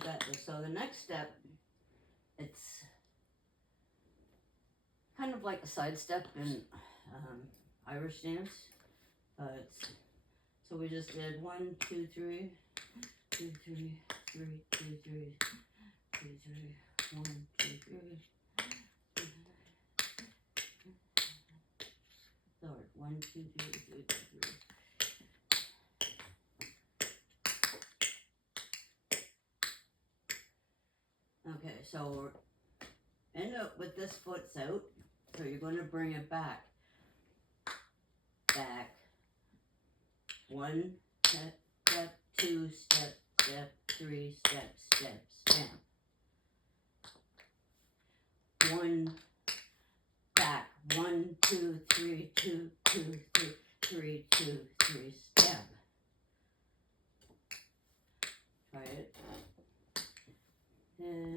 got this. So the next step, it's kind of like a side step in Irish dance. So we just did 1, 2, 3, 2, 3, 3, 2, 3, 2, 3, 1, 2, 3. Lord, 1, 2, 3, 2, 3. Okay, so end up with this foot's out, so you're going to bring it back. 1 step, 2 step, 3 step, stamp. 1 back, 1, 2, 3, 2, 2, 3, 3, 2, 3 stamp. Try it. And